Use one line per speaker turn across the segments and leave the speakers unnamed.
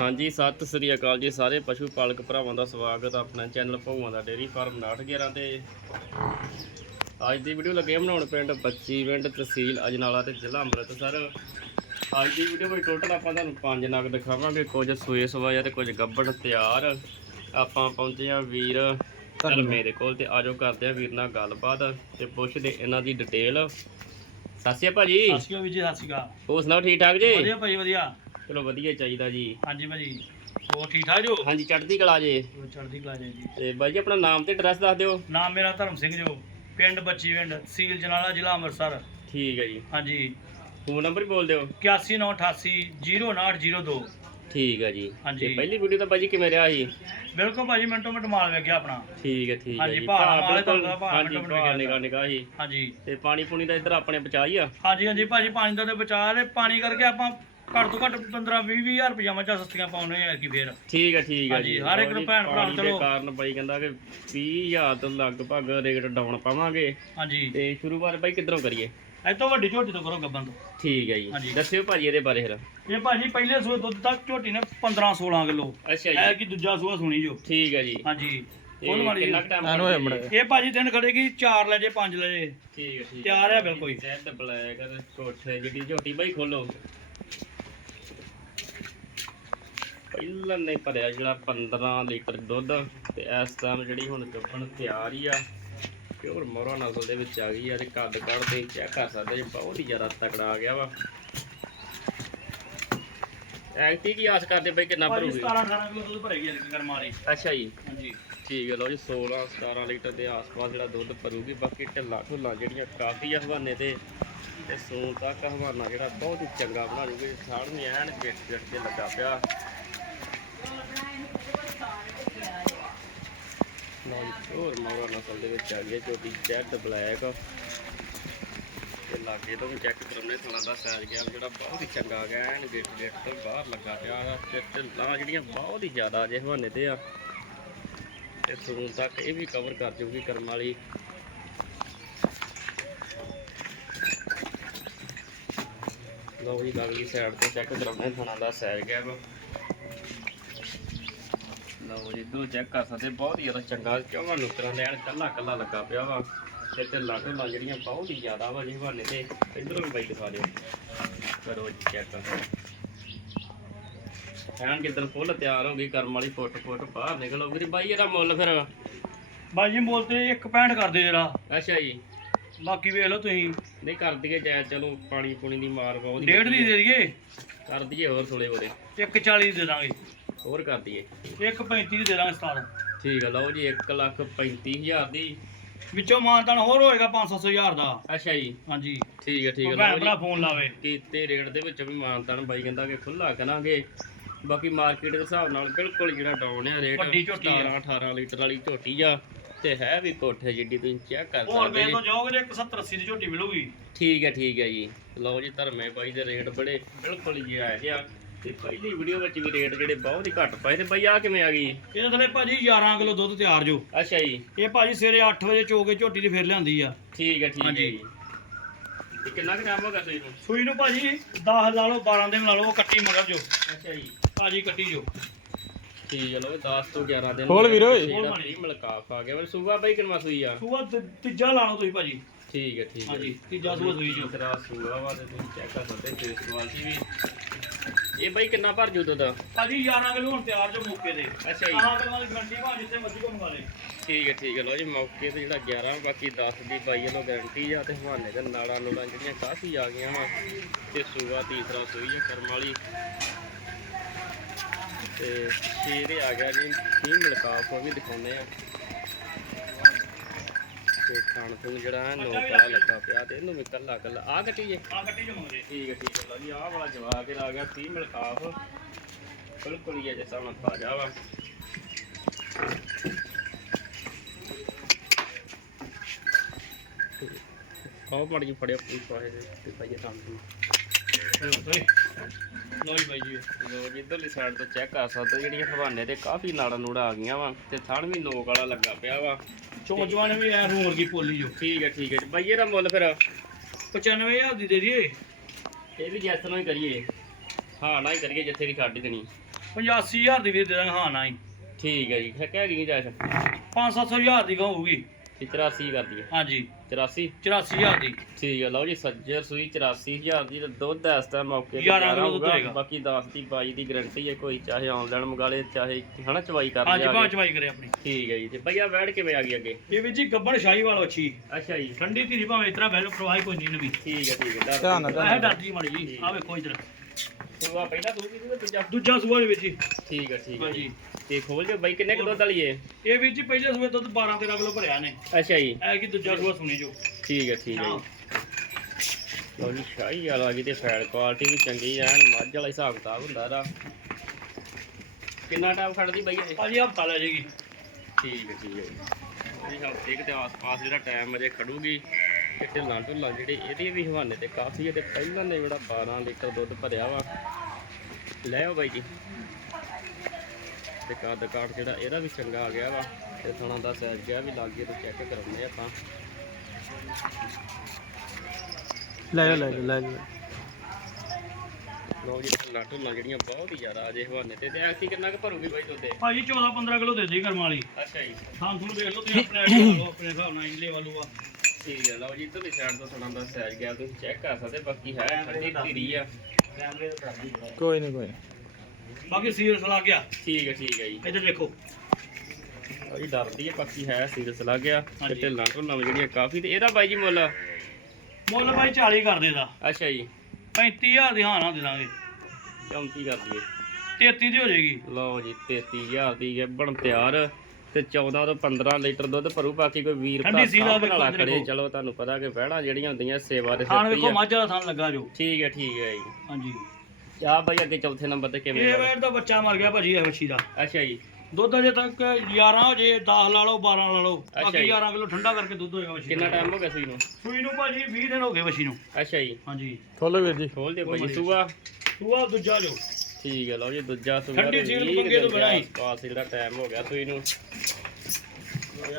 ਹਾਂਜੀ ਸਤਿ ਸ੍ਰੀ ਅਕਾਲ ਜੀ ਸਾਰੇ ਪਸ਼ੂ ਪਾਲਕ ਭਰਾਵਾਂ ਦਾ ਸਵਾਗਤ ਆਪਣਾ ਚੈਨਲ ਭੌਵਾਂ ਦਾ ਡੇਰੀ ਫਾਰਮ 911 ਤੇ। ਅੱਜ ਦੀ ਵੀਡੀਓ ਲੱਗੇ ਬਣਾਉਣ ਪਿੰਡ 25 ਮਿੰਟ ਤਹਿਸੀਲ ਅਜਨਾਲਾ ਤੇ ਜ਼ਿਲ੍ਹਾ ਅੰਮ੍ਰਿਤਸਰ। ਅੱਜ ਦੀ ਵੀਡੀਓ ਵਿੱਚ ਟੋਟਲ ਆਪਾਂ ਤੁਹਾਨੂੰ ਪੰਜ ਨਗ ਦਿਖਾਵਾਂਗੇ ਕੁਝ ਸੂਏ ਸਵਾਇਆ ਤੇ ਕੁਝ ਗੱਬੜ ਤਿਆਰ। ਆਪਾਂ ਪਹੁੰਚੇ ਆ ਵੀਰ ਧਰਮੇ ਦੇ ਕੋਲ ਤੇ ਆਜੋ ਕਰਦੇ ਆ ਵੀਰ ਨਾਲ ਗੱਲਬਾਤ ਤੇ ਪੁੱਛਦੇ ਇਹਨਾਂ ਦੀ ਡਿਟੇਲ। ਸਤਿ ਸ਼੍ਰੀ ਅਕਾਲ ਭਾਜੀ।
ਸਤਿ ਸ਼੍ਰੀ ਅਕਾਲ ਵੀਰ ਜੀ ਸਤਿ ਸ਼੍ਰੀ ਅਕਾਲ।
ਹੋਰ ਸੁਣਾਓ ਠੀਕ ਠਾਕ ਜੀ?
ਵਧੀਆ ਭਾਈ ਵਧੀਆ।
ਚਲੋ ਵਧੀਆ ਚਾਹੀਦਾ ਜੀ।
ਹਾਂਜੀ ਭਾਜੀ ਹੋਰ ਠੀਕ ਠਾਕ ਜੋ?
ਹਾਂਜੀ ਚੜ੍ਹਦੀ ਕਲਾ ਜੇ।
ਚੜ੍ਹਦੀ ਕਲਾ ਜੀ
ਤੇ ਬਾਈ ਜੀ ਆਪਣਾ ਨਾਮ ਤੇ ਐਡਰੈਸ ਦੱਸ ਦਿਓ।
ਨਾਮ ਮੇਰਾ ਧਰਮ ਸਿੰਘ ਜੋ ਪਿੰਡ ਬੱਚੀ ਪਿੰਡ ਸੀਲ ਜਨਾਲਾ ਜ਼ਿਲ੍ਹਾ ਅੰਮ੍ਰਿਤਸਰ।
ਠੀਕ ਹੈ ਜੀ।
ਹਾਂਜੀ।
ਫੋਨ ਨੰਬਰ ਬੋਲ ਦਿਓ।
8198 0902
ਠੀਕ ਹੈ ਜੀ। ਤੇ ਪਹਿਲੀ ਵੀਡੀਓ ਤਾਂ ਬਾਈ ਜੀ ਕਿਵੇਂ ਰਿਹਾ ਸੀ?
ਬਿਲਕੁਲ ਭਾਜੀ ਮਿੰਟੋ ਮਿੰਟ ਮਾਲ ਵੇਖਿਆ ਆਪਣਾ।
ਠੀਕ ਹੈ ਠੀਕ ਹੈ
ਹਾਂਜੀ,
ਜੀ।
ਭਾਅ
ਬਿਲਕੁਲ ਹਾਂਜੀ
ਮਿੰਟੋ ਮਿੰਟ
ਭਾਅ ਨਿਗਾ ਨਿਗਾ ਸੀ
ਹਾਂਜੀ।
ਤੇ ਪਾਣੀ ਪੂਣੀ ਦਾ ਇੱਧਰ ਆਪਣੇ ਬਚਾਈ ਆ?
ਹਾਂਜੀ ਹਾਂਜੀ ਭਾਜੀ ਪਾਣੀ ਦਾ ਤੇ ਬਚਾ ਲੈ ਪਾਣੀ ਕਰਕੇ ਆਪਾਂ ਘੱਟ ਤੋਂ ਘੱਟ 15 20 ਹਜ਼ਾਰ ਰੁਪਇਆ ਮੱਝਾਂ ਸਸਤੀਆਂ ਪਾਉਣੇ ਆ ਕੀ ਫੇਰ।
ਠੀਕ ਹੈ ਠੀਕ ਹੈ
ਹਾਂਜੀ,
ਜੀ।
ਹਰ ਇੱਕ ਨੂੰ ਭੈਣ ਭਰਾ
ਪਾਣੀ ਦੇ
ਚਲੋ।
ਕਾਰਨ ਬਾਈ ਕਹਿੰਦਾ ਕਿ 20000 ਤੋਂ ਲਗਭਗ ਰੇਟ ਡਾਊਨ ਪਾਵਾਂਗੇ।
ਹਾਂਜੀ।
ਤੇ ਸ਼ੁਰੂਆਤ ਬਾਈ ਕਿੱਧਰੋਂ ਕਰੀਏ?
ਇਹ ਤੋਂ ਵੱਡੀ ਝੋਟੀ ਤੋਂ ਕਰੋ ਗੱਬਨ ਤੋਂ।
ਠੀਕ ਹੈ ਜੀ।
ਹਾਂਜੀ।
ਦੱਸਿਓ ਭਾਜੀ ਇਹਦੇ ਬਾਰੇ ਫਿਰ।
ਇਹ ਭਾਜੀ ਪਹਿਲੇ ਸੂਏ ਦੁੱਧ ਤੱਕ ਝੋਟੀ ਨੇ 15 16 ਕਿਲੋ।
ਅੱਛਾ
ਇਹ
ਜੀ।
ਕੀ ਦੂਜਾ ਸੂਆ ਸੁਣੀ ਜੋ।
ਠੀਕ ਹੈ ਜੀ।
ਹਾਂਜੀ।
ਤੇ
ਫੁੱਲ ਵਾਲੀ
ਕਿੰਨਾ ਟਾਈਮ
ਇਹ ਭਾਜੀ ਦਿਨ ਖੜੇਗੀ 4 ਲੈ ਜੇ 5 ਲੈ ਜੇ।
ਠੀਕ ਹੈ ਠੀਕ
ਤਿਆਰ ਹੈ ਬਿਲਕੁਲ
ਰੈਡ ਬਲੈਕ ਕੋਠੇ ਜਿਹੜੀ ਝੋਟੀ। ਬਾਈ ਖੋਲੋ। ਪਹਿਲਾਂ ਨੇ ਭਰਿਆ ਜਿਹੜਾ 15 ਲੀਟਰ ਦੁੱਧ ਤੇ ਇਸ ਟਾਈਮ ਜਿਹੜੀ ਹੁਣ ਚੁੱਪਣ ਤਿਆਰ ਹੀ ਆ। ਪਿਓਰ ਮੋਰਾ ਨਸਲ ਦੇ ਵਿੱਚ ਆ ਗਈ ਆ ਤੇ ਕੱਦ ਕੱਢ ਤੇ ਚੈੱਕ ਕਰ ਸਕਦੇ ਜੀ ਬਹੁਤ ਹੀ ਜ਼ਿਆਦਾ ਤਕੜਾ ਆ ਗਿਆ ਵਾ। ਐਕਟੀ ਕੀ ਆਸ ਕਰਦੇ ਬਈ ਕਿੰਨਾ ਭਰੂਗੀ?
17 18 ਕਿਲੋ ਦੁੱਧ ਭਰੇਗੀ ਇੱਕ ਗਰਮ ਵਾਲੀ।
ਅੱਛਾ ਜੀ।
ਹਾਂਜੀ।
ਠੀਕ ਹੈ ਲਓ ਜੀ 16 17 ਲੀਟਰ ਦੇ ਆਸ-ਪਾਸ ਜਿਹੜਾ ਦੁੱਧ ਭਰੂਗੀ ਬਾਕੀ ਢਿੱਲਾ ਢੁੱਲਾ ਜਿਹੜੀਆਂ ਕਾਫੀ ਆ ਹਵਾਨੇ ਤੇ ਤੇ ਸੂਣ ਤੱਕ ਹਵਾਨਾ ਜਿਹੜਾ ਬਹੁਤ ਹੀ ਚੰਗਾ ਬਣਾ ਜੂਗੀ ਸਾਹਮਣੇ ਐਨ ਗਿੱਟ ਗਿੱਟ ਤੇ ਲੱਗਾ ਪਿਆ। ਹੋਰ ਮੋਰਾ ਨਸਲ ਦੇ ਵਿੱਚ ਆ ਗਈ ਝੋਟੀ ਜੈਡ ਬਲੈਕ ਤੇ ਲਾਗੇ ਤੋਂ ਵੀ ਚੈੱਕ ਕਰਾਉਣੇ ਥਣਾ ਦਾ ਸਾਈਜ਼ ਗਿਆ ਜਿਹੜਾ ਬਹੁਤ ਹੀ ਚੰਗਾ ਗਿਆ ਐਨ ਗਿੱਟ ਗਿੱਟ ਤੋਂ ਬਾਹਰ ਲੱਗਾ ਪਿਆ ਵਾ। ਤੇ ਜਿਹੜੀਆਂ ਬਹੁਤ ਹੀ ਜ਼ਿਆਦਾ ਜੇ ਹਵਾਨੇ ਤੇ ਆ ਤੇ ਸੂਨ ਤੱਕ ਇਹ ਵੀ ਕਵਰ ਕਰ ਜੂਗੀ ਕਰਮ ਵਾਲੀ ਲਓ ਜੀ ਅਗਲੀ ਸਾਈਡ ਤੇ ਚੈੱਕ ਕਰਾਉਣੇ ਥਣਾ ਦਾ ਸਾਈਜ਼ ਗਿਆ ਲਓ ਜੀ ਦੋ ਚੈੱਕ ਕਰ ਸਕਦੇ ਬਹੁਤ ਹੀ ਜ਼ਿਆਦਾ ਚੰਗਾ। ਚੌਵਾਂ ਨੁਕਰਾਂ ਲੈਣ ਕੱਲਾ ਕੱਲਾ ਲੱਗਾ ਪਿਆ ਵਾ। ਤੇ ਤੇ ਲੱਗ ਲਾ ਜਿਹੜੀਆਂ ਬਹੁਤ ਹੀ ਜ਼ਿਆਦਾ ਵਾ ਜੀ ਹਵਾਨੇ ਤੇ ਇਧਰੋਂ ਵੀ ਬਾਈ ਦਿਖਾ ਦਿਓ। ਕਰੋ ਜੀ ਚੈੱਕ ਐਨ ਕਿਦਨ ਫੁੱਲ ਤਿਆਰ ਹੋ ਗਈ ਕਰਮ ਵਾਲੀ ਫੁੱਟ ਫੁੱਟ ਬਾਹਰ ਨਿਕਲ। ਆਉਗੀ ਬਾਈ ਇਹਦਾ ਮੁੱਲ ਫਿਰ?
ਭਾਜੀ ਮੁੱਲ ਤੇ 1.65 ਕਰ ਦਿਓ ਜਰਾ।
ਅੱਛਾ ਜੀ।
ਬਾਕੀ ਵੇਖ ਲਓ ਤੁਸੀਂ।
ਨਹੀਂ ਕਰ ਦਈਏ ਜਾਇਜ਼ ਚਲੋ ਪਾਣੀ ਪੂਣੀ ਦੀ ਮਾਰ ਬਹੁਤ
ਡੇਢ ਦੀ ਦੇ ਦਈਏ।
ਕਰ ਦਈਏ ਹੋਰ ਥੋੜੇ ਬੋਲੇ
140 ਦੀ ਦੇ ਦਾਂਗੇ।
ਹੋਰ ਕਰ ਦਈਏ।
135 ਦੀ ਦਾਂਗੇ ਸਤਾਰ
ਠੀਕ ਹੈ ਲਓ ਜੀ 1 ਲੱਖ 35000 ਦੀ।
ਵਿੱਚੋਂ ਮਾਨਤਾਨ ਹੋਰ ਹੋਏਗਾ 500 ਹਜ਼ਾਰ ਦਾ।
ਅੱਛਾ ਜੀ।
ਹਾਂਜੀ।
ਠੀਕ ਹੈ ਠੀਕ ਹੈ
ਭੈਣ
ਲਓ
ਭਰਾ
ਜੀ
ਫੋਨ ਲਾਵੇ।
ਕੀਤੇ ਰੇਟ ਦੇ ਵਿੱਚ ਵੀ ਮਾਨਤਾਨ ਬਾਈ ਕਹਿੰਦਾ ਕਿ ਖੁੱਲਾ ਕਰਾਂਗੇ। ਬਾਕੀ ਮਾਰਕੀਟ ਦੇ ਹਿਸਾਬ ਨਾਲ ਬਿਲਕੁਲ ਜਿਹੜਾ ਡਾਊਨ ਹੈ ਰੇਟ
ਵੱਡੀ ਝੋਟੀ ਆ।
17 18 ਲੀਟਰ ਵਾਲੀ ਝੋਟੀ ਆ। ਤੇ ਹੈ ਵੀ ਕੋਠੇ ਜਿੱਡੀ ਤੁਸੀਂ ਚੈੱਕ ਕਰ
ਹੋਰ
ਸਕਦੇ
ਵੇਖ
ਜੀ।
ਤੋਂ ਜਾਓਗੇ ਤੇ 170 80 ਦੀ ਝੋਟੀ ਮਿਲੂਗੀ।
ਠੀਕ ਹੈ ਠੀਕ ਹੈ ਜੀ। ਲਓ ਜੀ ਧਰਮੇ ਬਾਈ ਦੇ ਰੇਟ ਬੜੇ ਬਿਲਕੁਲ ਹੀ ਆਏ ਆ। ਤੇ ਪਹਿਲੀ ਵੀਡੀਓ ਵਿੱਚ ਵੀ ਰੇਟ ਜਿਹੜੇ ਬਹੁਤ ਹੀ ਘੱਟ ਪਏ ਤੇ ਬਾਈ ਆ ਕਿਵੇਂ ਆ ਗਈ?
ਇਹਦੇ ਥੱਲੇ ਭਾਜੀ 11 ਕਿਲੋ ਦੁੱਧ ਤਿਆਰ ਜੋ।
ਅੱਛਾ ਜੀ।
ਇਹ ਭਾਜੀ ਸਵੇਰੇ 8 ਵਜੇ ਚੋ ਕੇ ਝੋਟੀ ਦੀ ਫੇਰ ਲਿਆਂਦੀ ਆ।
ਠੀਕ ਹੈ ਠੀਕ ਹੈ
ਹਾਂਜੀ।
ਜੀ। ਤੇ ਕਿੰਨਾ ਕੁ ਟਾਈਮ ਹੋ ਗਿਆ ਤੁਸੀਂ ਨੂੰ?
ਸੂਈ ਨੂੰ ਭਾਜੀ 10 ਲਾ ਲਓ 12 ਦਿਨ ਲਾ ਲਓ ਕੱਟੀ ਮਗਰ ਜੋ।
ਅੱਛਾ ਜੀ।
ਭਾਜੀ ਕੱਟੀ ਜੋ।
ਠੀਕ ਹੈ ਲਓ 10 ਤੋਂ 11 ਦਿਨ
ਖੋਲ ਵੀਰ
ਮਲਕਾਫ ਆ ਗਿਆ। ਪਰ ਸੂਬਾ ਬਾਈ ਕਿੰਨਾ ਸੂਈ ਆ?
ਸੂਆ ਤੀਜਾ ਲਾ ਲਓ ਤੁਸੀਂ ਭਾਜੀ।
ਠੀਕ ਹੈ ਠੀਕ ਹੈ।
ਹਾਂਜੀ ਤੀਜਾ ਸੂਆ ਸੂਈ ਜੋ
ਤੀਸਰਾ ਸੂਆ ਵਾ ਤੇ ਤੁਸੀਂ ਚੈੱਕ ਕਰ ਸਕਦੇ ਫੇਸ ਕੁਆਲਿਟੀ ਵੀ। ਇਹ ਬਾਈ ਕਿੰਨਾ ਭਰ ਜੂ ਦੁੱਧ?
ਭਾਜੀ 11 ਕਿਲੋ ਹੁਣ ਤਿਆਰ ਜੋ ਮੌਕੇ ਤੇ।
ਅੱਛਾ ਜੀ।
ਆਹ ਕਿਲੋ ਦੀ ਗੰਡੀ ਭਾਜੀ ਜਿੱਥੇ ਮਰਜ਼ੀ ਕੋ ਮੰਗਾ ਲੇ
ਠੀਕ ਹੈ ਠੀਕ ਹੈ। ਲਓ ਜੀ ਮੌਕੇ ਤੇ ਜਿਹੜਾ 11 ਬਾਕੀ 10 ਦੀ ਬਾਈ ਵੱਲੋਂ ਗਾਰੰਟੀ ਆ ਤੇ ਹਵਾਨੇ ਦੇ ਨਾਲਾਂ ਨੂਲਾਂ ਜਿਹੜੀਆਂ ਕਾਫੀ ਆ ਗਈਆਂ ਵਾ। ਤੇ ਸੂਆ ਤੀਸਰਾ ਸੂਈ ਆ ਕਰਮ ਵਾਲੀ। ਤੇ ਸ਼ੇਰੇ ਆ ਗਿਆ ਜੀ ਕੀ ਮਿਲਕਾਫ ਉਹ ਵੀ ਦਿਖਾਉਂਦੇ ਆ ਤੇ ਖਾਣ ਤੋਂ ਜਿਹੜਾ ਹੈ ਨੋ ਕਾਲਾ ਲੱਗਾ ਪਿਆ ਤੇ ਇਹਨੂੰ ਵੀ ਕੱਲਾ ਕੱਲਾ ਆ ਕੱਟੀ ਜੇ?
ਆਹ ਕੱਟੀ ਜੋ ਮੰਗਦੇ
ਠੀਕ ਹੈ ਠੀਕ ਹੈ। ਲਓ ਜੀ ਆਹ ਵਾਲਾ ਜਵਾਬ ਫਿਰ ਆ ਗਿਆ ਕੀ ਮਿਲਕਾਫ ਬਿਲਕੁਲ ਹੀ ਅਜੇ ਸਾਹਮਣੇ ਤਾਜ਼ਾ ਵਾ। ਆਹ ਮੜ ਜੀ ਫੜਿਆ ਪੂਰੀ ਪਾਏ ਤੇ ਪਾਈਏ ਦੀ
ਲੋ ਜੀ ਬਾਈ ਜੀ।
ਲੋ ਜੀ ਇਧਰਲੀ ਸਾਈਡ ਤੋਂ ਚੈੱਕ ਕਰ ਸਕਦੇ ਜਿਹੜੀਆਂ ਹਵਾਨੇ ਤੇ ਕਾਫੀ ਨਾੜਾ ਨੂੜਾ ਆ ਗਈਆਂ ਵਾ ਤੇ ਥਣ ਵੀ ਨੋਕ ਵਾਲਾ ਲੱਗਾ ਪਿਆ ਵਾ।
ਚੋਂ ਜਵਾਨ ਵੀ ਐ ਰੂਮ ਵਰਗੀ ਪੋਲੀ ਜੋ।
ਠੀਕ ਹੈ ਠੀਕ ਹੈ ਜੀ। ਬਾਈ ਇਹਦਾ ਮੁੱਲ ਫਿਰ?
95000 ਦੀ ਦੇ ਦਈਏ।
ਇਹ ਵੀ ਜੈਸ ਨਾਲ ਹੀ ਕਰੀਏ। ਹਾਂ ਨਾ ਹੀ ਕਰੀਏ ਜਿੱਥੇ ਦੀ ਖਾਡੀ ਦੇਣੀ।
85000 ਦੀ ਵੀ ਦੇ ਦਾਂਗੇ ਹਾਂ ਨਾ ਹੀ।
ਠੀਕ ਹੈ ਜੀ। ਕਹਿ ਗਈ ਜਾਇਸ਼
5-7000 ਦੀ ਹੋਊਗੀ
ਤੇ 84 ਕਰ ਦਈਏ
ਹਾਂਜੀ।
84
84000 ਦੀ।
ਠੀਕ ਹੈ ਲਓ ਜੀ ਸੱਜਰ ਸੂਈ 84000 ਦੀ ਤੇ ਦੁੱਧ ਇਸ ਟਾਈਮ ਮੌਕੇ ਤੇ
11
11
ਕਿਲੋ ਦੁੱਧ
ਹੋਊਗਾ।
ਹੋਏਗਾ।
ਬਾਕੀ 10 ਦੀ 22 ਦੀ ਗਾਰੰਟੀ ਹੈ ਕੋਈ ਚਾਹੇ ਆਨਲਾਈਨ ਮੰਗਾ ਲੇ ਚਾਹੇ ਹਨਾ ਚਵਾਈ ਕਰ
ਹਾਂਜੀ
ਲਿਆ
ਬਾਅਦ ਚਵਾਈ ਕਰੇ ਆਪਣੀ।
ਠੀਕ ਹੈ ਜੀ ਤੇ ਭਈਆ ਵੈੜ ਕਿਵੇਂ ਆ ਗਈ ਅੱਗੇ?
ਇਹ ਵੀ ਜੀ ਗੱਬੜ ਸ਼ਾਹੀ ਵਾਲ ਵੱਛੀ
ਅੱਛਾ ਜੀ।
ਠੰਡੀ ਧੀਰੀ ਭਾਵੇਂ ਇਤਰਾ ਬਹਿ ਲੋ ਪ੍ਰਵਾਹ ਕੋਈ ਨਹੀਂ ਨਵੀਂ।
ਠੀਕ ਹੈ ਠੀਕ ਹੈ
ਧਿਆਨ ਨਾਲ,
ਇਹ ਡਰਦੀ ਮਾੜੀ ਜੀ ਆ ਵੇਖੋ ਇਧਰ।
ਸੂਆ ਪਹਿਲਾਂ ਤੂੰ ਵੀ ਦੂਜਾ
ਦੂਜਾ ਸੂਆ ਦੇ ਵਿੱਚ ਹੀ।
ਠੀਕ ਹੈ ਠੀਕ ਹੈ
ਹਾਂਜੀ।
ਤੇ ਖੋਲ ਜੋ ਬਾਈ ਕਿੰਨੇ ਕੁ ਦੁੱਧ ਵਾਲੀ ਏ?
ਇਹ ਵਿੱਚ ਹੀ ਪਹਿਲੇ ਸੂਏ ਦੁੱਧ 12 13 ਕਿਲੋ ਭਰਿਆ ਨੇ।
ਅੱਛਾ ਜੀ।
ਇਹ ਕੀ ਦੂਜਾ ਸੂਆ ਸੁਣੀ ਜੋ।
ਠੀਕ ਹੈ ਠੀਕ ਹੈ। ਜੀ ਲਓ ਜੀ ਸ਼ਾਹੀ ਵਾਲਾ ਆ ਗਈ ਤੇ ਫੈਟ ਕੁਆਲਿਟੀ ਵੀ ਚੰਗੀ ਐਨ ਮੱਝ ਵਾਲਾ ਹਿਸਾਬ ਕਿਤਾਬ ਹੁੰਦਾ ਇਹਦਾ। ਕਿੰਨਾ ਟਾਈਮ ਖੜਦੀ ਬਾਈ ਇਹ?
ਭਾਜੀ ਹਫਤਾ ਲੈ ਜਾਏਗੀ
ਠੀਕ ਹੈ ਠੀਕ ਹੈ ਜੀ। ਇਹ ਹਫ਼ਤੇ ਦੇ ਆਸ-ਪਾਸ ਜਿਹੜਾ ਟਾਈਮ ਅਜੇ ਖੜੂਗੀ। ਤੇ ਢਿੱਲਾਂ ਢੁੱਲਾਂ ਜਿਹੜੇ ਇਹਦੇ ਵੀ ਹਵਾਨੇ ਤੇ ਕਾਫੀ ਹੈ ਤੇ ਪਹਿਲਾਂ ਨੇ ਜਿਹੜਾ 12 ਲੀਟਰ ਦੁੱਧ ਭਰਿਆ ਵਾ। ਲੈ ਆਓ ਬਾਈ ਜੀ। ਤੇ ਕੱਦ ਕਾਠ ਜਿਹੜਾ ਇਹਦਾ ਵੀ ਚੰਗਾ ਆ ਗਿਆ ਵਾ ਤੇ ਥਣਾ ਦਾ ਸਾਈਜ਼ ਗਿਆ ਵੀ ਲੱਗ ਗਿਆ ਤੇ ਚੈੱਕ ਕਰਾਉਂਦੇ ਆਪਾਂ।
ਲੈ ਜਾ ਲੈ ਜਾ ਲੈ ਜਾ
ਲਓ ਜੀ ਢਿੱਲਾਂ ਢੁੱਲਾਂ ਜਿਹੜੀਆਂ ਬਹੁਤ ਹੀ ਜ਼ਿਆਦਾ ਅਜੇ ਹਵਾਨੇ ਤੇ। ਤੇ ਐਕਟੀ ਕਿੰਨਾ ਕੁ ਭਰੂਗੀ ਬਾਈ ਦੁੱਧ ਦੇ
ਭਾਜੀ 14 15 ਕਿਲੋ ਦੇ ਦੇ ਕਰਮ ਵਾਲੀ।
ਅੱਛਾ ਜੀ।
ਹਾਂ ਤੁਹਾਨੂੰ ਦੇਖ ਲਓ ਤੁਸੀਂ ਆਪਣੇ ਲਾ ਲਓ ਆਪਣੇ ਹਿਸਾਬ ਨਾਲ ਇੰਜਲੇ ਵਾਲੂ ਆ।
ਠੀਕ ਹੈ ਲਓ ਜੀ ਇੱਧਰਲੀ ਸਾਈਡ ਤੋਂ ਥਣਾ ਦਾ ਸਾਈਜ਼ ਗਿਆ ਤੁਸੀਂ ਚੈੱਕ ਕਰ ਸਕਦੇ ਬਾਕੀ ਹੈ ਠੰਡੀ ਧੀਰੀ ਆ।
ਕੋਈ ਨਹੀਂ ਕੋਈ।
ਬਾਕੀ ਸੀਰੀਅਸ ਲਾ ਗਿਆ
ਠੀਕ ਹੈ ਠੀਕ ਹੈ ਜੀ।
ਇੱਧਰ ਦੇਖੋ।
ਉਹ ਡਰਦੀ ਹੈ ਬਾਕੀ ਹੈ ਸੀਰੀਅਸ ਲੱਗ ਗਿਆ ਤੇ। ਢਿੱਲਾਂ ਢੁੱਲਾਂ ਵੀ ਜਿਹੜੀਆਂ ਕਾਫੀ ਤੇ ਇਹਦਾ ਬਾਈ ਜੀ ਮੁੱਲ?
ਮੁੱਲ ਭਾਈ 40 ਕਰ ਦੇ ਦਾ
ਅੱਛਾ ਜੀ।
35000 ਦੀ ਹਾਂ ਨਾ ਦੇ ਦਾਂਗੇ।
34 ਕਰ ਦਈਏ।
33 ਦੀ ਹੋ ਜਾਏਗੀ।
ਲਓ ਜੀ 33000 ਦੀ ਹੈ ਬਣ ਤਿਆਰ। ਤੇ 14 ਤੋਂ 15 ਲੀਟਰ ਦੁੱਧ ਭਰੂ ਬਾਕੀ ਕੋਈ ਵੀਰ
ਠੰਡੀ ਸੀਲ ਆ
ਭਰਾ
ਵੇਖੋ
ਵਾਲਾ
ਇੱਧਰ
ਖੜੇ। ਚਲੋ ਤੁਹਾਨੂੰ ਪਤਾ ਕਿ ਵਹਿਣਾ ਜਿਹੜੀਆਂ ਹੁੰਦੀਆਂ ਸੇਵਾ ਦੇ
ਥਾਣ
ਸਿਰ ਤੇ ਹੀ
ਵੇਖੋ
ਆ।
ਮੱਝ ਵਾਲਾ ਥਾਣ ਲੱਗਾ ਜੋ।
ਠੀਕ ਹੈ ਠੀਕ ਹੈ ਜੀ।
ਹਾਂਜੀ।
ਆ ਬਾਈ ਅੱਗੇ ਚੌਥੇ ਨੰਬਰ ਤੇ ਕਿਵੇਂ
ਇਹ
ਦਾ?
ਵੇੜ ਦਾ ਬੱਚਾ ਮਰ ਗਿਆ ਭਾਜੀ ਇਹ ਵੱਛੀ ਦਾ।
ਅੱਛਾ ਜੀ।
ਦੁੱਧ ਅਜੇ ਤੱਕ 11 ਹੋ ਜੇ 10 ਲਾ ਲਓ 12 ਲਾ ਲਓ।
ਅੱਛਾ
ਬਾਕੀ
ਜੀ।
11 ਕਿਲੋ ਠੰਡਾ ਕਰਕੇ ਦੁੱਧ ਹੋਏਗਾ ਵੱਛੀ
ਕਿੰਨਾ
ਦਾ।
ਟਾਈਮ ਹੋ ਗਿਆ ਸੂਈ ਨੂੰ?
ਸੂਈ ਨੂੰ ਭਾਜੀ 20 ਦਿਨ ਹੋ ਗਏ ਵੱਛੀ ਨੂੰ।
ਅੱਛਾ ਜੀ।
ਹਾਂਜੀ।
ਖੋਲੋ ਵੀਰ ਜੀ।
ਖੋਲ
ਕੋਈ
ਜੀ ਸੂਆ।
ਸੂਆ ਦੂਜਾ ਜੋ।
ਠੀਕ ਹੈ ਲਓ ਜੀ ਦੂਜਾ ਸੂਆ
ਠੰਡੀ ਸੀਲ ਮੰਗੇ ਤੋਂ ਬਣਾਈ।
ਆਸ-ਪਾਸ ਜਿਹੜਾ ਟਾਈਮ ਹੋ ਗਿਆ ਸੂਈ ਨੂੰ।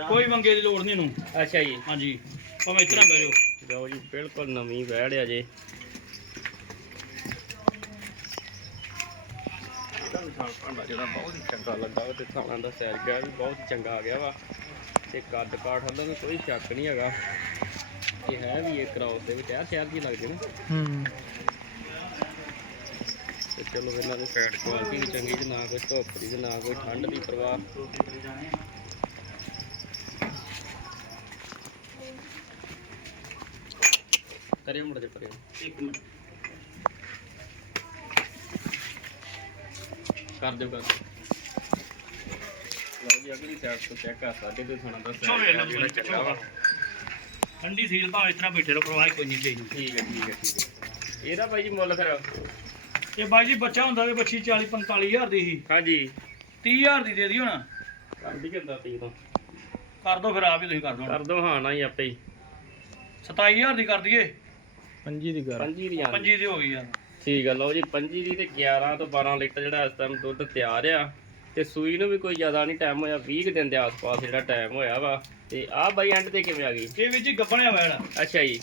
ਕੋਈ ਮੰਗੇ ਦੀ ਲੋੜ ਨਹੀਂ ਇਹਨੂੰ।
ਅੱਛਾ ਜੀ।
ਹਾਂਜੀ ਭਾਵੇਂ ਇਤਨਾ ਬਹਿ ਜਾਓ
ਲਓ ਜੀ ਬਿਲਕੁਲ ਨਵੀਂ ਵਹਿੜ ਆ ਜੇ। ਭਾਂਡਾ ਜਿਹੜਾ ਬਹੁਤ ਹੀ ਚੰਗਾ ਲੱਗਾ ਵਾ ਤੇ ਥਾਣਾ ਦਾ ਸੈਰ ਗਿਆ ਵੀ ਬਹੁਤ ਚੰਗਾ ਆ ਗਿਆ ਵਾ। ਤੇ ਕੱਦ ਕਾਠ ਵੱਲੋਂ ਵੀ ਕੋਈ ਸ਼ੱਕ ਨਹੀਂ ਹੈਗਾ। ਇਹ ਹੈ ਵੀ ਇਹ ਕ੍ਰਾਸ ਦੇ ਵਿੱਚ ਆ ਸ਼ਹਿਰ ਦੀ ਲੱਗਦੀ ਨਾ।
ਹੂੰ।
ਤੇ ਚਲੋ ਇਹਨਾਂ ਦੀ ਫੈਟ ਕੁਆਲਿਟੀ ਵੀ ਚੰਗੀ ਤੇ ਨਾ ਕੋਈ ਧੁੱਪ ਦੀ ਤੇ ਨਾ ਕੋਈ ਠੰਡ ਦੀ ਪਰਵਾਹ। ਕਰਿਓ ਮੁੜ ਦੇ ਪਰੇ
ਇੱਕ ਮਿੰਟ।
ਕਰ ਦਿਓ ਕਰ। ਲਓ ਜੀ ਅਗਲੀ ਸਾਈਡ ਤੋਂ ਚੈੱਕ ਕਰ ਸਕਦੇ ਤੇ ਥਾਣਾ ਦਾ
ਚਲੋ ਇਹ ਲਓ
ਜਿਹੜਾ ਚੰਗਾ ਵਾ।
ਠੰਡੀ ਸੀਲ ਭਾਵੇਂ ਇਤਨਾ ਬੈਠੇ ਰਹੋ ਪ੍ਰਵਾਹ ਕੋਈ ਨਹੀਂ ਚਾਹੀਦੀ
ਠੀਕ ਹੈ ਠੀਕ ਹੈ ਠੀਕ ਹੈ। ਇਹਦਾ ਜੀ ਮੁੱਲ ਫਿਰ?
ਇਹ ਬਾਈ ਜੀ ਬੱਚਾ ਹੁੰਦਾ ਤੇ ਬੱਚੀ 40 45000 ਦੀ ਸੀ।
ਹਾਂਜੀ।
30000 ਦੀ ਦੇ ਦਿਓ ਨਾ
ਕਰ ਦੀ ਕਿੰਦਾ ਤੀ ਤੋਂ।
ਕਰ ਦੋ ਫਿਰ ਆਪ ਹੀ ਤੁਸੀਂ ਕਰ ਦੋ।
ਕਰ ਦੋ ਹਾਂ ਨਾ ਹੀ ਆਪੇ ਹੀ।
27000 ਦੀ ਕਰ ਦਈਏ।
ਪੰਜੀ ਦੀ ਕਰ।
ਪੰਜੀ ਦੀਆਂ
ਪੰਜੀ ਦੀ ਹੋ ਗਈ ਯਾਰ
ਠੀਕ ਹੈ ਲਓ ਜੀ ਪੰਜੀ ਦੀ ਤੇ 11 ਤੋਂ 12 ਲੀਟਰ ਜਿਹੜਾ ਇਸ ਟਾਈਮ ਦੁੱਧ ਤਿਆਰ ਆ। ਤੇ ਸੂਈ ਨੂੰ ਵੀ ਕੋਈ ਜ਼ਿਆਦਾ ਨਹੀਂ ਟਾਈਮ ਹੋਇਆ 20 ਕੁ ਦਿਨ ਦੇ ਆਸ-ਪਾਸ ਜਿਹੜਾ ਟਾਈਮ ਹੋਇਆ ਵਾ। ਤੇ ਆਹ ਬਾਈ ਐਂਡ ਤੇ ਕਿਵੇਂ ਆ ਗਈ?
ਇਹ ਵਿੱਚ ਗੱਬਣਿਆ ਵੈੜ
ਅੱਛਾ ਜੀ।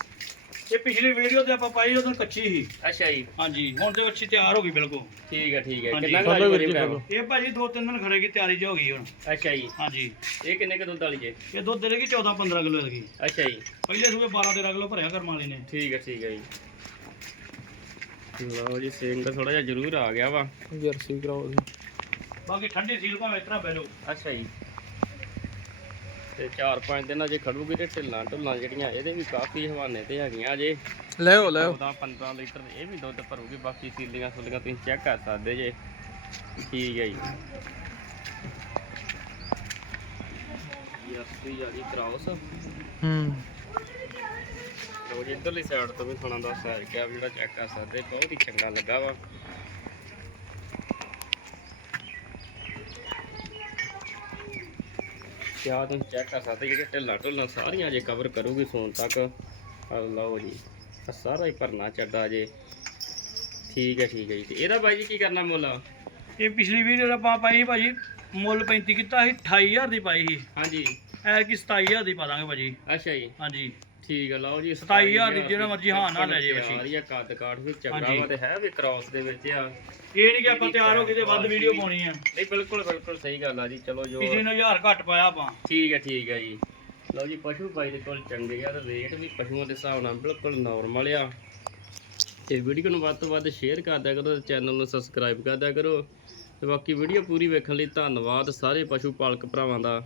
ਇਹ ਪਿਛਲੀ ਵੀਡੀਓ ਤੇ ਆਪਾਂ ਪਾਈ ਉਦੋਂ ਕੱਚੀ ਸੀ।
ਅੱਛਾ ਜੀ।
ਹਾਂਜੀ ਹੁਣ ਤੇ ਬੱਚੀ ਤਿਆਰ ਹੋ ਗਈ ਬਿਲਕੁਲ।
ਠੀਕ ਹੈ ਠੀਕ ਹੈ।
ਹਾਂਜੀ।
ਕਿੰਨਾ ਕੁ ਲੱਗ ਰਿਹਾ
ਇਹ ਭਾਜੀ ਦੋ ਤਿੰਨ ਦਿਨ ਖੜੇ ਕੀ ਤਿਆਰੀ 'ਚ ਹੋ ਗਈ ਹੁਣ।
ਅੱਛਾ ਜੀ।
ਹਾਂਜੀ।
ਇਹ ਕਿੰਨੇ ਕੁ ਦੁੱਧ ਵਾਲੀ ਜੇ?
ਇਹ ਦੁੱਧ ਦੇਗੀ 14 15 ਕਿਲੋ ਲੱਗੀ
ਅੱਛਾ ਜੀ।
ਪਹਿਲੇ ਸੂਏ 12 13 ਕਿਲੋ ਭਰਿਆ ਕਰਮ ਵਾਲੀ ਨੇ।
ਠੀਕ ਹੈ ਠੀਕ ਹੈ ਜੀ। ਲਓ ਜੀ ਸਿੰਘ ਥੋੜਾ ਜਿਹਾ ਜ਼ਰੂਰ ਆ ਗਿਆ ਵਾ।
ਜਰਸੀ ਕਰਾਓ ਜੀ।
ਬਾਕੀ ਠੰਡੀ ਸੀਲ ਭਾਵੇਂ ਇਤਨਾ ਬਹਿ ਜਾਓ।
ਅੱਛਾ ਜੀ। ਤੇ 4-5 ਦਿਨਾਂ ਜੇ ਖੜੂਗੀ ਤੇ ਢਿੱਲਾਂ ਢੁੱਲਾਂ ਜਿਹੜੀਆਂ ਇਹਦੇ ਵੀ ਕਾਫੀ ਹਵਾਨੇ ਤੇ ਹੈਗੀਆਂ ਜੇ।
ਲੈਓ ਲੈਓ
14-15 ਲੀਟਰ ਇਹ ਵੀ ਦੁੱਧ ਭਰੂਗੀ ਬਾਕੀ ਸੀਲੀਆਂ ਸੁਲੀਆਂ ਤੁਸੀਂ ਚੈੱਕ ਕਰ ਸਕਦੇ ਜੇ। ਠੀਕ ਹੈ ਜੀ। ਯਸਤੀ ਆ ਗਈ ਕ੍ਰਾਸ
ਹੂੰ।
ਲੋ ਜੀ ਇੱਧਰਲੀ ਸਾਈਡ ਤੋਂ ਵੀ ਥਣਾ ਦਾ ਸਾਈਜ਼ ਕਿਆ ਵੀ ਜਿਹੜਾ ਚੈੱਕ ਕਰ ਸਕਦੇ ਬਹੁਤ ਹੀ ਚੰਗਾ ਲੱਗਾ ਵਾ। ਕਿਆ ਤੁਸੀਂ ਚੈੱਕ ਕਰ ਸਕਦੇ ਜਿਹੜੇ ਢਿੱਲਾਂ ਢੁੱਲਾਂ ਸਾਰੀਆਂ ਜੇ ਕਵਰ ਕਰੂਗੀ ਸੋਨ ਤੱਕ। ਆ ਲਓ ਜੀ ਸਾਰਾ ਹੀ ਭਰਨਾ ਚੱਡਾ ਜੇ ਠੀਕ ਹੈ ਠੀਕ ਹੈ ਜੀ। ਤੇ ਇਹਦਾ ਬਾਈ ਜੀ ਕੀ ਕਰਨਾ ਮੁੱਲ?
ਇਹ ਪਿਛਲੀ ਵੀਡੀਓ ਦਾ ਆਪਾਂ ਪਾਈ ਸੀ ਭਾਜੀ ਮੁੱਲ 35 ਕੀਤਾ ਸੀ 28000 ਦੀ ਪਾਈ ਸੀ।
ਹਾਂਜੀ।
ਐ ਕਿ 27000 ਦੀ ਪਾ ਦਾਂਗੇ ਭਾਜੀ।
ਅੱਛਾ ਜੀ।
ਹਾਂਜੀ।
ਠੀਕ ਹੈ ਲਓ ਜੀ
27000 ਦੀ ਜਿਹੜਾ ਮਰਜ਼ੀ ਹਾਂ ਨਾ ਲੈ ਜੇ
ਬੱਚੀ
ਬੱਚੀ।
ਆ ਕੱਦ ਕਾਠ ਵੀ ਚੰਗਾ
ਹਾਂਜੀ।
ਵਾ ਤੇ ਹੈ ਵੀ ਕ੍ਰਾਸ ਦੇ ਵਿੱਚ ਆ।
ਇਹ ਨਹੀਂ ਕਿ ਆਪਾਂ ਤਿਆਰ ਹੋ ਕੇ ਤੇ ਵੱਧ ਵੀਡੀਓ ਪਾਉਣੀ ਆ।
ਨਹੀਂ ਬਿਲਕੁਲ ਬਿਲਕੁਲ ਸਹੀ ਗੱਲ ਆ ਜੀ ਚਲੋ ਜੋ
ਕਿਸੇ ਨੂੰ 1000 ਘੱਟ ਪਾਇਆ ਆਪਾਂ।
ਠੀਕ ਹੈ ਠੀਕ ਹੈ ਜੀ। ਲਓ ਜੀ ਪਸ਼ੂ ਭਾਈ ਦੇ ਕੋਲ ਚੰਗੇ ਆ ਤੇ ਰੇਟ ਵੀ ਪਸ਼ੂਆਂ ਦੇ ਹਿਸਾਬ ਨਾਲ ਬਿਲਕੁਲ ਨਾਰਮਲ ਆ। ਤੇ ਵੀਡੀਓ ਨੂੰ ਵੱਧ ਤੋਂ ਵੱਧ ਸ਼ੇਅਰ ਕਰ ਦਿਆ ਕਰੋ ਤੇ ਚੈਨਲ ਨੂੰ ਸਬਸਕ੍ਰਾਈਬ ਕਰ ਦਿਆ ਕਰੋ। ਤੇ ਬਾਕੀ ਵੀਡੀਓ ਪੂਰੀ ਵੇਖਣ ਲਈ ਧੰਨਵਾਦ ਸਾਰੇ ਪਸ਼ੂ ਪਾਲਕ ਭਰਾਵਾਂ ਦਾ।